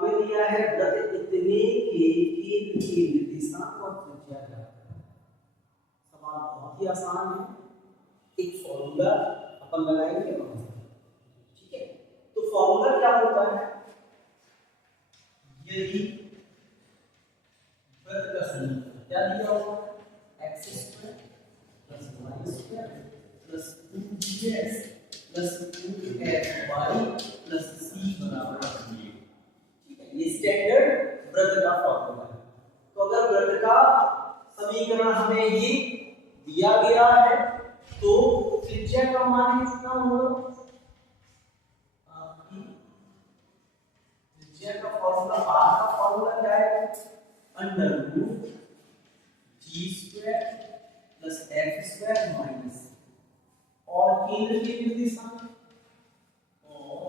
हमें दिया है वृत्त इतने के केंद्र की निर्देशांक और त्रिज्या क्या है। सवाल बहुत ही आसान है, एक फॉर्मूला अपन लगाएंगे, ठीक है। तो फॉर्मूला क्या होता है, यदि वृत्त का समीकरण क्या दिया हुआ है, x square plus y square plus 2bx plus 2fy plus c बराबर 0, ठीक है। ये स्टैंडर्ड वृत्त का फॉर्मूला है। तो अगर वृत्त का समीकरण हमें ये दिया गया है तो त्रिज्या का मान कितना होगा, आपकी त्रिज्या का फॉर्मूला, r का फॉर्मूला क्या है, under root g square plus f square minus और केंद्र की निर्देशांक, और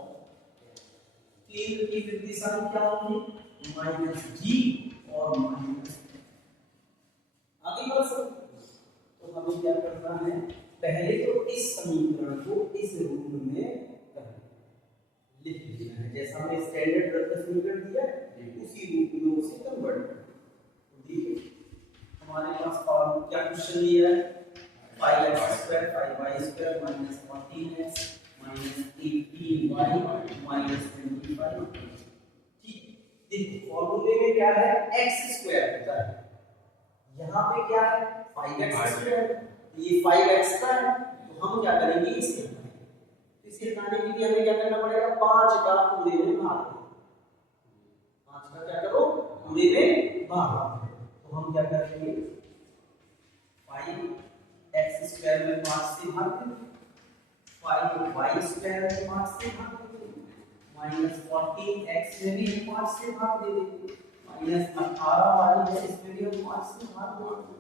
केंद्र की निर्देशांक क्या होंगे, माइनस g और माइनस, आगे बढ़ सकते। तो हमें क्या करना है, पहले तो इस समीकरण को इस रूप में लिख देना है, जैसा हमने स्टैंडर्ड वृत्त समीकरण दिया है उसी रूप में उसे कन्वर्ट करना है। देखिए हमारे पास फॉर्मूला क्या क्वेश्चन दिया है, 5x square 5y square minus 14x minus 18y minus 25, ठीक। देखो फॉर्मूले में क्या है, x स्क्वायर होता है, यहाँ पे क्या है 5x स्क्वायर, ये 5x का है, तो हम क्या करेंगे, इसे हटाने के लिए हमें क्या करना पड़ेगा, 5 का पूरे में भाग दो, 5 का क्या करो, पूरे में भाग दो। तो हम क्या करेंगे, 5x स्क्वायर में 5 से भाग देंगे, 5y स्क्वायर में 5 से भाग देंगे, माइनस 14x में भी 5 से भाग दे देंगे, माइनस 18y है इसमें भी हम 5 से भाग देंगे,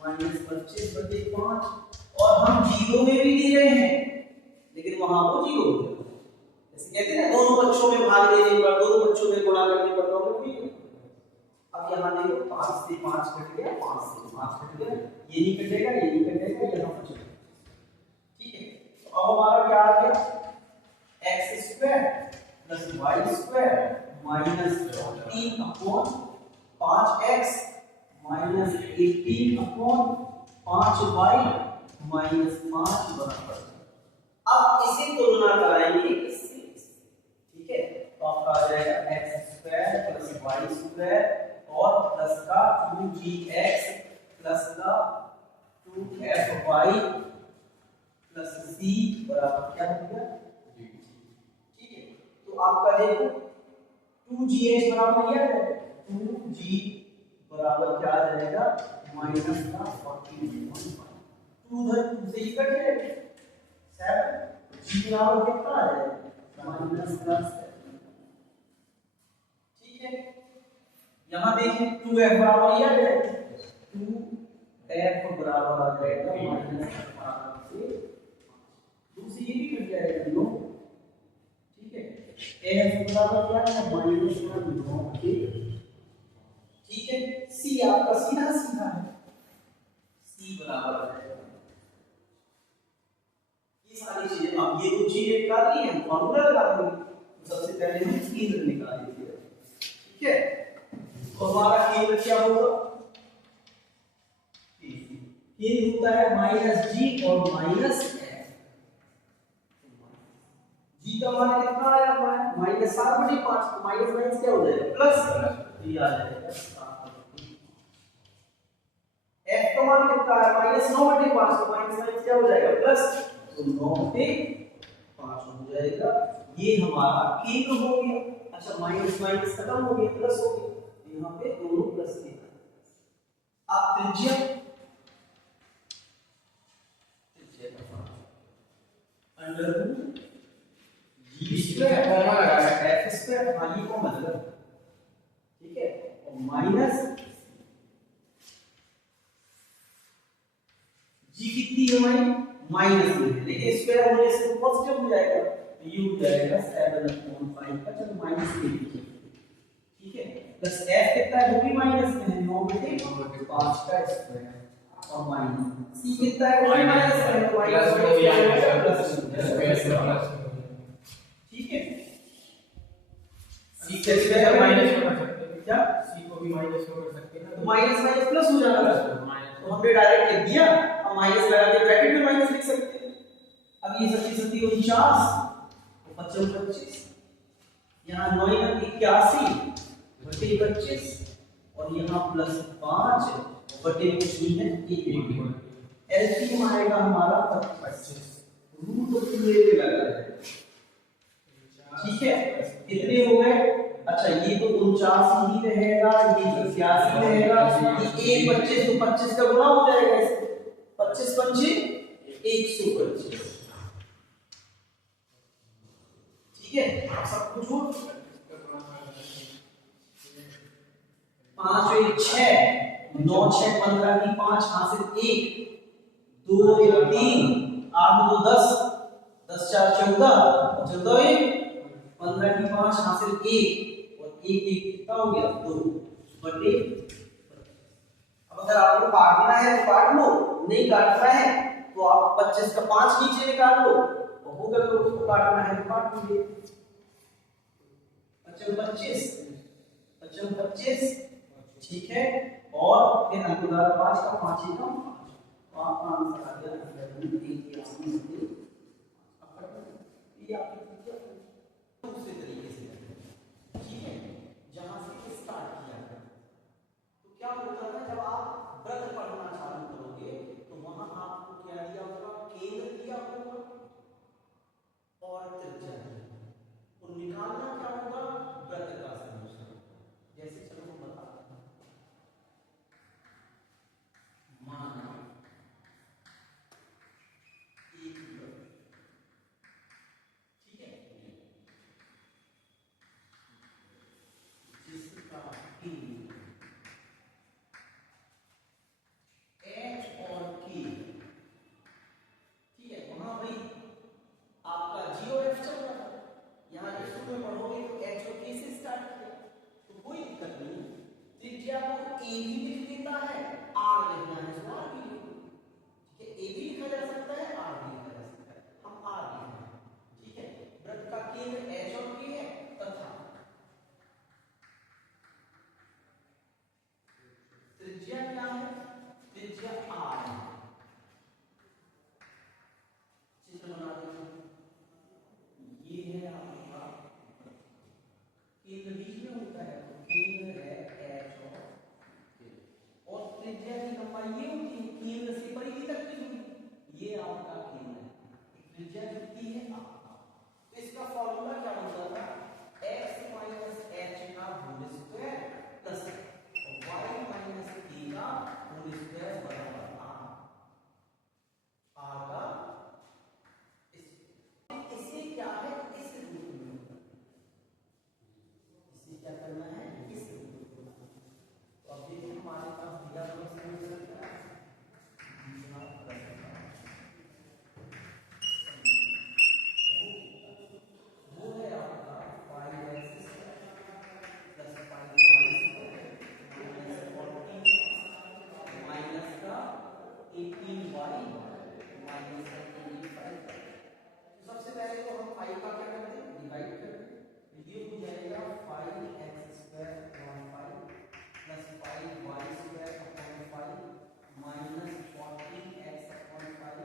माइनस 25/5, और हम जीरो में भी दे रहे हैं लेकिन वहां वो जीरो हो जाएगा, जैसे कहते हैं ना दोनों पक्षों में भाग देने पर, दोनों पक्षों में गुणा करने पर प्रॉब्लम नहीं है। अब यहाँ देखो 5 से 5 कट गया, 5 से 5 कट गया, ये नहीं कटेगा, ये नहीं कटेगा, यहाँ पर चलेगा, ठीक है। तो अब हमारा क्या आ गया, x square plus y square minus 14/5x minus 18/5y minus 5 बराबर। अब इसे तुलना कराएंगे इससे, ठीक है। तो आपका आ जाएगा x square plus y square और प्लस का 2gx प्लस का 2fy प्लस c बराबर क्या हो गया, ठीक है। तो आपका देखो 2gh बराबर क्या है, 2g बराबर क्या आ जाएगा, माइनस का 14.5, 2 उधर 2 से ही कट जाएगा, 7 g बराबर कितना आ जाएगा, माइनस का 7, ठीक है। यहाँ देखें 2f बराबर क्या है, 2f बराबर आ जाएगा माइनस 18 से 2 से ये भी कट जाएगा 9, ठीक है। f बराबर क्या है, माइनस का 9 के, ठीक है। c आपका सीधा सीधा है, c बराबर है, ये सारी चीजें अब ये तो चीजें निकाल ली है, फॉर्मूला लगा देंगे। तो सबसे पहले हम केंद्र निकाल लेंगे, ठीक है। तो हमारा केंद्र क्या होगा, केंद्र होता है माइनस जी और माइनस f, जी का मान कितना आया हुआ है, माइनस 7/5, तो माइनस माइनस क्या हो जाएगा, प्लस, ये आ जाएगा 7। f का मान कितना है, माइनस 9/5, तो माइनस माइनस क्या हो जाएगा, प्लस, तो 9/5 हो जाएगा। ये हमारा केंद्र हो गया। अच्छा माइनस माइनस खत्म हो गया, प्लस हो गया, यहाँ पे दोनों प्लस के। अब त्रिज्या under root g square f square, हाँ ये को मतलब, ठीक है, और माइनस g कितनी है हमारी, माइनस में है, लेकिन स्क्वायर होने से तो पॉजिटिव हो जाएगा, तो ये हो जाएगा 7/5 का, चलो माइनस ले लीजिए, ठीक है। प्लस f कितना है, वो भी माइनस में है, 9/5 का स्क्वायर और माइनस c कितना है, वो भी माइनस है, तो माइनस प्लस, ठीक है। सी से भी माइनस में कर सकते हैं क्या, सी को भी माइनस में कर सकते हैं ना, तो माइनस माइनस प्लस हो जाएगा, तो हमने डायरेक्ट लिख दिया, हम माइनस लगा के ब्रैकेट में माइनस लिख सकते हैं। अब ये 27 49 तो 55 25, यहाँ 9 81 बटे 25 और यहाँ प्लस 5 बटे कुछ नहीं है 1। एलसीएम आएगा हमारा 25, रूट पूरे पे लगा है, ठीक है, कितने हो गए? अच्छा ये तो 49 ही रहेगा, ये 81 रहेगा, ये 1 25 तो 25 का गुणा हो जाएगा इससे, 25 पंचे 125, ठीक है। आप सब कुछ हो 5 1 6 9 6 15 की 5 हासिल 1 2 1 3 8 2 10 10 4 14 14 1 15 की 5 हासिल 1 और 1 1 कितना हो गया 2 बटे। अब अगर आपको काटना है तो काट लो, नहीं काटना है तो आप 25 का 5 नीचे निकाल लो, और होगा तो उसको काटना है तो काट लीजिए। 25 25 25, ठीक है, और फिर अंकुदार 5 का 5 ही कम, तो आपका आंसर आ गया 1 ये आपकी दूसरे तरीके से, ठीक है। जहां से स्टार्ट किया तो क्या होता है, जब आप व्रत पढ़ना चालू करोगे तो वहां आपको क्या दिया होगा, केंद्र दिया होगा और त्रिज्या, और निकालना क्या होगा, व्रत का समीकरण। जैसे चलो हम बताते हैं, माना एक व्रत, ठीक है, जिसका केंद्र H और K, ठीक है, वहां भाई आपका G और F चल रहा था, यहाँ शुरू में पढ़ोगे तो H और K से स्टार्ट किया, तो कोई दिक्कत नहीं, त्रिज्या को A भी लिख देता है, R लिखना है तो R भी लिख दो, ठीक है, A भी लिखा जा सकता है, R भी लिखा जा सकता है, हम R लिख रहे हैं, ठीक है। वृत्त का केंद्र H और K है तथा त्रिज्या क्या है, त्रिज्या R है। चित्र बना दीजिए, ये है आपका केंद्र, बीच में होता है तो केंद्र है H और त्रिज्या की लंबाई ये होती है केंद्र से परिधि तक की दूरी, ये आपका केंद्र है, त्रिज्या कितनी है आपका। तो इसका फॉर्मूला क्या होता था, x माइनस h का whole square plus y minus k का होल स्क्वायर बराबर r का इसे क्या है, इस रूप में होता है, इसे क्या करना है, इस रूप में। तो अब देखिए हमारे पास दिया हुआ समीकरण क्या है, वो है आपका 5x plus 5y minus 14 minus का 18y माइनस 85। तो सबसे पहले तो हम 5 का क्या करते हैं, डिवाइड करते हैं, ये हो जाएगा 5x square upon 5 plus 5y square upon 5 minus 14x upon 5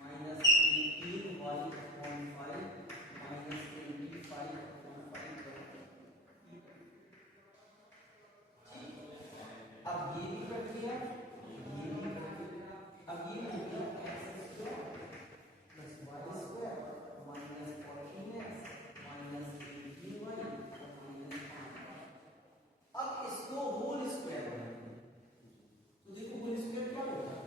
minus 18y upon 5 minus 85 upon 5। अब ये भी कर दिया, ये भी कर दिया, अब ये हो गया x square plus y square minus 14x minus 18y minus 5। अब इसको होल स्क्वायर बनाएंगे, तो देखो होल स्क्वायर क्या होता है,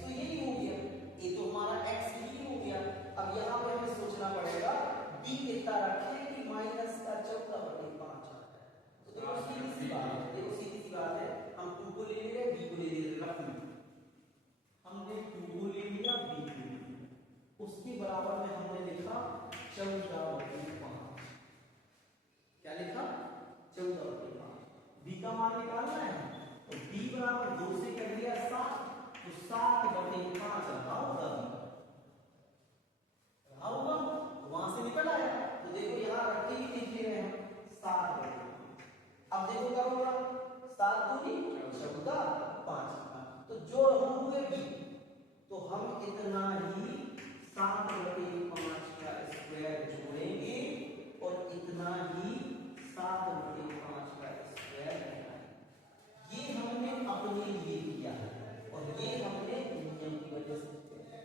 तो यही हो गया, a तो हमारा x यही हो गया। अब यहाँ पे हमें सोचना पड़ेगा b कितना रखें कि माइनस का 14/5 आता है। तो देखो सीधी सी बात है, देखो सीधी सी बात है, हम 2 को ले लिए, b को ले लिए, रफली हमने 2 को ले लिया, b को ले लिया, उसके बराबर में हमने लिखा 14/5। क्या लिखा? 14/5। b का मान निकालना है, तो b बराबर 2 से कर दिया 7, तो 7/5 रहा होगा, वहां से निकल आया। तो देखो यहाँ रख के ही लिख ले रहे हैं 7/5। अब देखो क्या होगा, 7 दूनी 14/5, तो जो हुए b, तो हम इतना ही 7/5 का स्क्वायर जोड़ेंगे और इतना ही 7/5 का स्क्वायर बनाएंगे। ये हमने अपने लिए किया है और ये हमने नियम की वजह से किया है।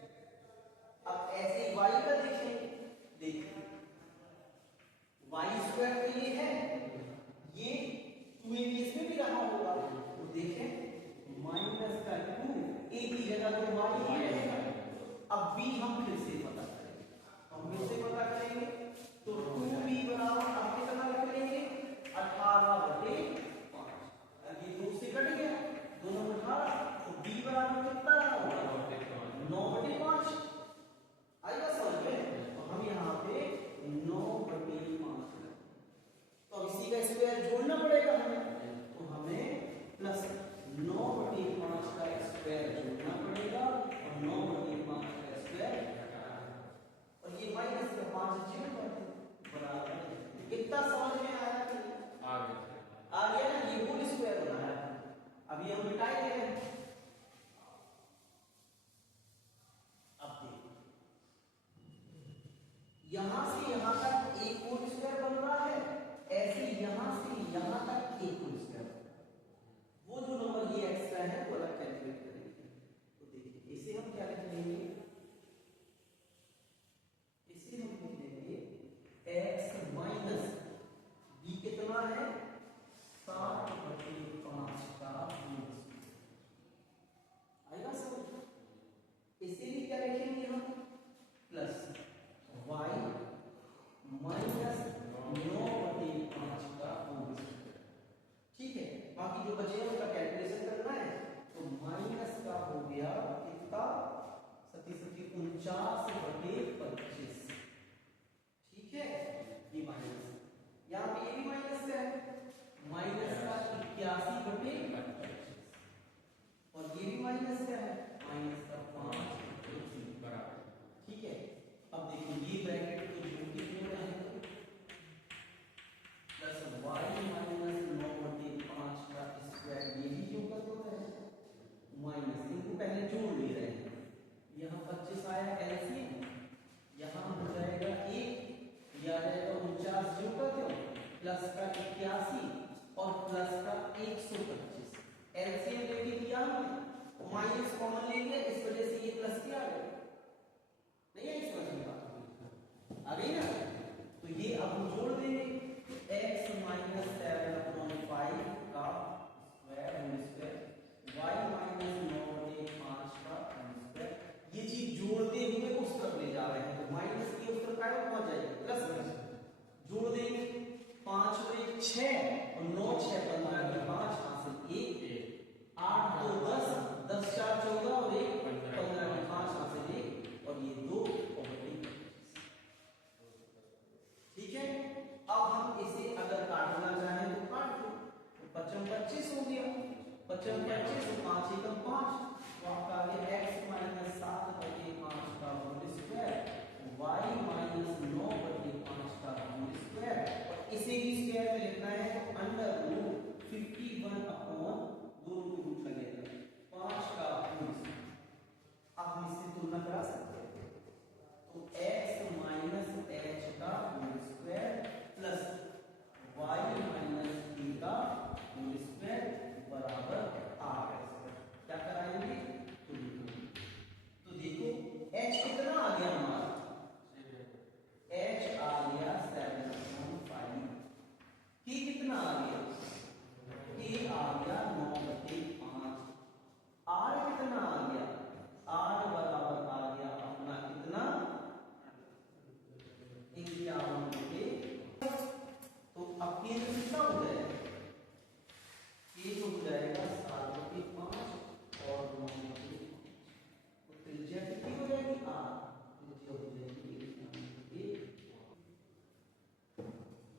अब ऐसे y का देखें, देखिए y स्क्वायर के लिए है, ये 2ab इसमें भी रहा होगा, तो देखें माइनस का 2 a की जगह तो y ही रहेगा। अब b हम फिर से पता करेंगे, तो 2b बराबर अब कितना रख लेंगे 18/5। अब ये 2 से कट गया, दोनों में 18, तो b बराबर कितना होगा 9/5। आएगा समझ में? तो हम यहाँ पे 9/5, तो अब इसी का स्क्वायर जोड़ना पड़ेगा हमें, तो हमें प्लस 9/5 का स्क्वायर जोड़ना पड़ेगा और 9/5 का स्क्वायर, और ये माइनस का 5 जोड़ बराबर। कितना समझ में आया? आ गया ना, ये होल स्क्वायर बनाया। अब ये हम मिटाएंगे, अब देखो यहां से यहां तक एक होल स्क्वायर बन रहा है, ऐसे यहां से यहां तक एक होल स्क्वायर। वो जो नंबर ये एक्स्ट्रा है वो अलग कैलकुलेट करेंगे। तो देखिए इसे हम क्या लिख लेंगे, इसे हम लिख लेंगे x माइनस b कितना है 7/5 का होल स्क्वायर। आएगा समझ? इसे भी क्या लिखेंगे हम प्लस y माइनस 9/5 का होल स्क्वायर। ठीक है, बाकी जो बचे हैं उसका कैलकुलेशन करना है, तो माइनस का हो गया कितना 49/25। ठीक है, ये माइनस, यहाँ पे ये भी माइनस है, माइनस का 81/25, और ये भी माइनस का है, माइनस का 5 बराबर। ठीक है, अब देखिए ये ब्रैकेट को जोड़ के क्यों रहेगा, प्लस y माइनस 9/5 का स्क्वायर, ये भी जो कर होता है माइनस, इनको पहले जोड़ ले रहे हैं। यहाँ 25 आया एलसीएम, यहाँ हो जाएगा 1, यह आ जाएगा 49 जो कर दो, प्लस का 81 और प्लस का 125, एलसीएम लेके किया हमने, माइनस कॉमन ले लिया, इस वजह से ये प्लस किया गया, नहीं है इस वजह से बात आ गई ना। तो ये अब हम जोड़ देंगे, x माइनस 7/5 का square whole square, y minus 9/5 का होल स्क्वायर, ये चीज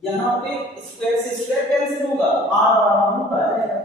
यहाँ पे स्क्वायर से स्क्वायर कैंसिल होगा, r बराबर रूट आ जाएगा।